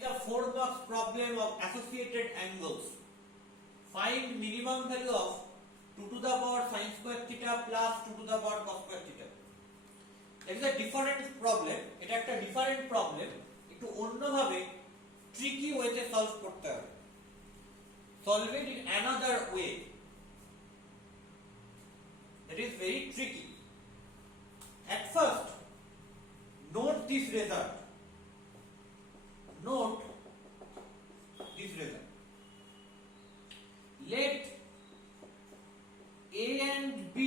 is a 4 marks problem of associated angles. Find minimum value of 2 to the power sin square theta plus 2 to the power cos square theta. That is a different problem. এটা একটা different problem. একটু অন্যভাবে tricky way তে solve করতে হবে. Solve it in another way. That is very tricky. At first, note this result. Note this result. Let A and B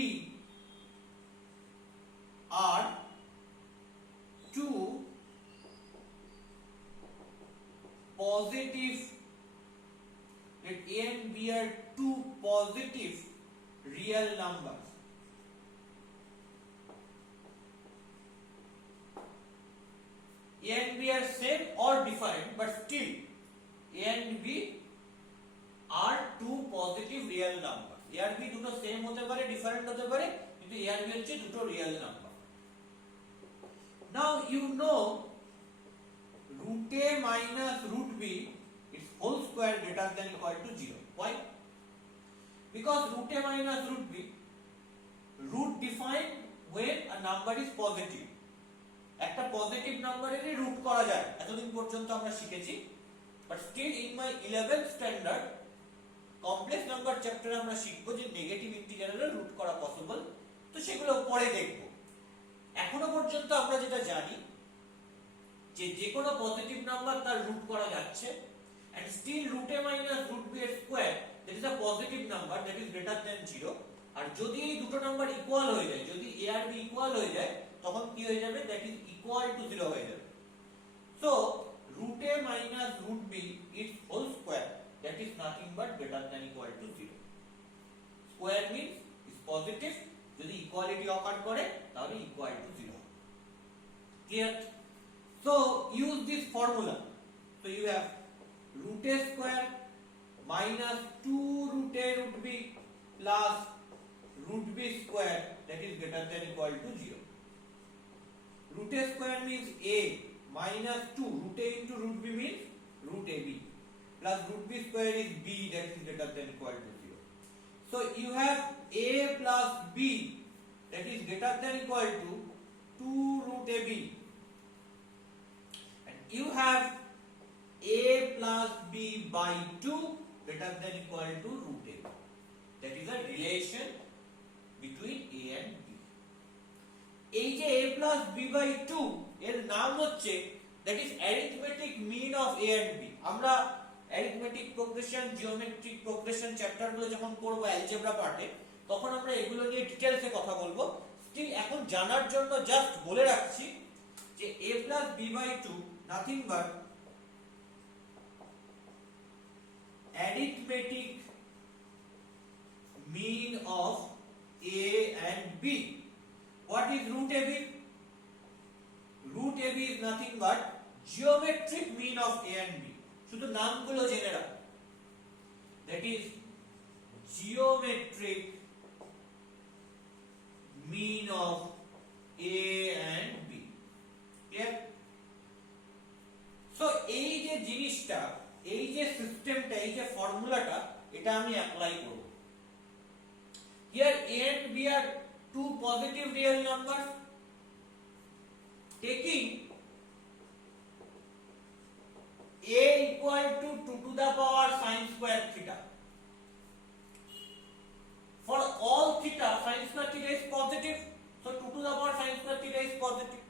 are two positive. Let A and B are two positive real numbers. A and B are same or different, but still A and B are two positive real numbers. A আর B দুটো same হতে পারে, different হতে পারে, কিন্তু A আর B হচ্ছে দুটো real number. Now you know root A minus root B is whole square greater than equal to 0. Why? Because root A minus root B, root defined when a number is positive. একটা positive নাম্বারেরই root করা যায়, এতদিন পর্যন্ত আমরা শিখেছি। But still in my 11th standard complex number চ্যাপ্টারে আমরা শিখবো যে নেগেটিভ ইন্টিজারেরও রুট করা পসিবল, তো সেগুলো পরে দেখব। এখনো পর্যন্ত আমরা যেটা জানি যে যে কোনো পজিটিভ নাম্বার তার রুট করা যাচ্ছে, and still root a minus root b square, that is a positive number that is greater than 0. আর যদি এই দুটো নাম্বার ইকুয়াল হয়ে যায়, যদি a আর b ইকুয়াল হয়ে যায়, তখন কি হয়ে যাবে? দ্যাট ইজ ইকুয়াল টু 0 হয়ে যাবে। So root a minus root b is whole square, that is nothing but greater than equal to 0. Square means is positive, যদি ইকুয়ালিটি অকার করে তাহলে equal to 0। Clear? So use this formula. So you have root a square minus 2 root a root b plus root b square, that is greater than equal to 0. Root a square means a minus 2 root a into root b means root ab plus root b square is b, that is greater than equal to 0. So you have a plus b, that is greater than equal to 2 root ab, and you have a plus b by 2 greater than equal to root a. That is a relation between a and b. এই যে a plus b by 2 এর নাম হচ্ছে that is arithmetic mean of a and b. আমরা arithmetic progression, geometric progression chapter গুলো যখন পড়ব algebra পার্টে, তখন আমরা এগুলো নিয়ে ডিটেইলসে কথা বলবো। স্টিল এখন জানার জন্য জাস্ট বলে রাখছি যে a plus b by 2 nothing but arithmetic mean of a and b. What is root ab? Root ab is nothing but geometric mean of a and b. শুধু নামগুলো জেনে রাখো। That is geometric mean of a and b. Clear? So এই যে জিনিসটা, এই যে সিস্টেমটা, এই যে ফর্মুলাটা, এটা আমি অ্যাপ্লাই করব। Here a and b are two positive real numbers. Taking a equal to 2 to the power sin square theta. For all theta, sin square theta is positive, so 2 to the power sin square theta is positive,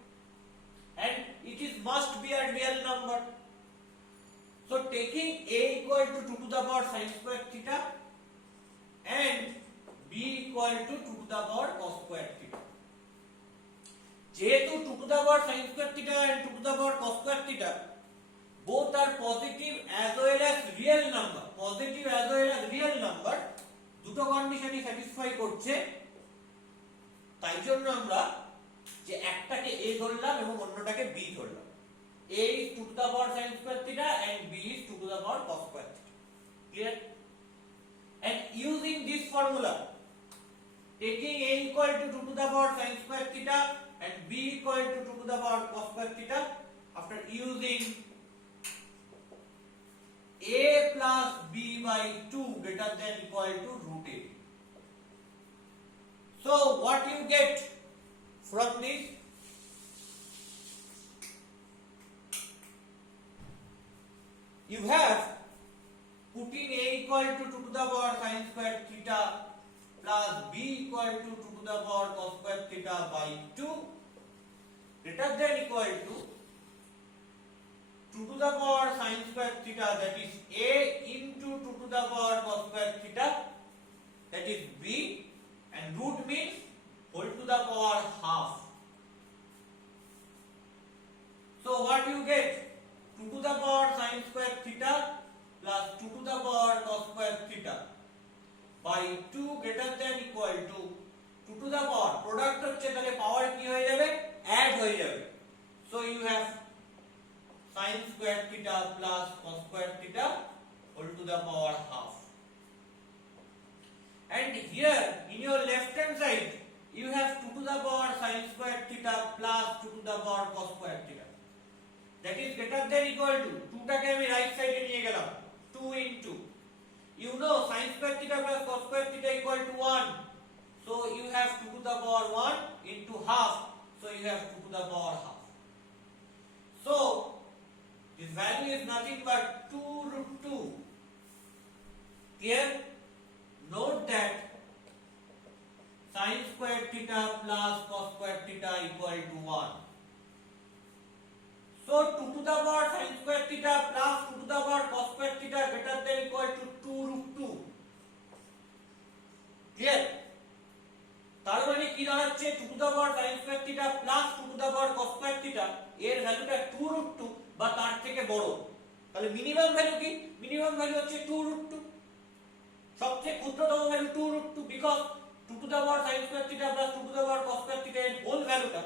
and it is must be a real number. So taking a equal to 2 to the power sin square theta and b equal to 2 to the power cos square theta. যেহেতু 2 to the power sin square theta and 2 to the power cos square theta both are positive as well as real number, positive as well as real number, দুটো কন্ডিশনই satisfy করছে, তাই জন্য আমরা যে একটাকে a ধরলাম এবং অন্যটাকে b ধরলাম। a is 2 to the power sin square theta and b is 2 to the power cos square theta. Clear? And using this formula, taking a equal to 2 to the power sin square theta and b equal to 2 to the power cos square theta, after using plus b by 2 greater than equal to root a. So what you get from this? You have putting a equal to 2 to the power sin square theta plus b equal to 2 to the power cos square theta by 2 greater than equal to 2 to the power sin square theta, that is a into 2 to the power cos square theta, that is b, and root means whole to the power half. So what you get? 2 to the power sin square theta plus 2 to the power cos square theta by 2 greater than equal to 2 to the power product হচ্ছে তাহলে পাওয়ার কি হয়ে যাবে add হয়ে যাবে so you have sin square theta plus cos square theta whole to the power half and here in your left hand side you have 2 to the power sin square theta plus 2 to the power cos square theta that is greater than equal to 2 টাকে আমি right সাইডে নিয়ে গেলাম 2 into you know sin square theta plus cos square theta equal to 1 so you have 2 to the power 1 into half so you have 2 to the power half so this value is nothing but 2 root 2 here note that sin square theta plus cos square theta equal to 1 so 2 to the power sin square theta plus 2 to the power cos square theta greater than equal to 2 root 2 clear তার মানে কি দাঁড়াচ্ছে 2 to the power sin square theta plus 2 to the power cos square theta এর ভ্যালুটা 2 root 2 বা তার থেকে বড় তাহলে মিনিমাম ভ্যালু কি মিনিমাম ভ্যালু হচ্ছে 2 root 2 সবচেয়ে ক্ষুদ্রতম value 2 root 2 because 2 to the power sin square theta plus 2 to the power cos square theta এর হোল ভ্যালুটা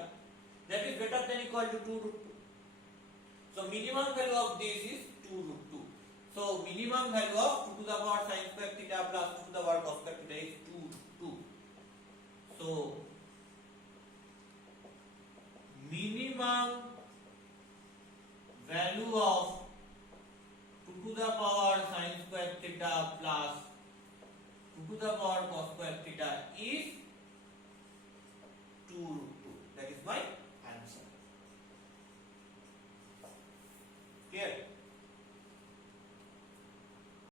that is greater than equal to 2 root 2 so minimum value of this is 2 root 2 so minimum value of 2 to the power sin square theta plus 2 to the power cos square theta is 2 root 2 so minimum value of 2 to the power sin square theta plus 2 to the power cos square theta is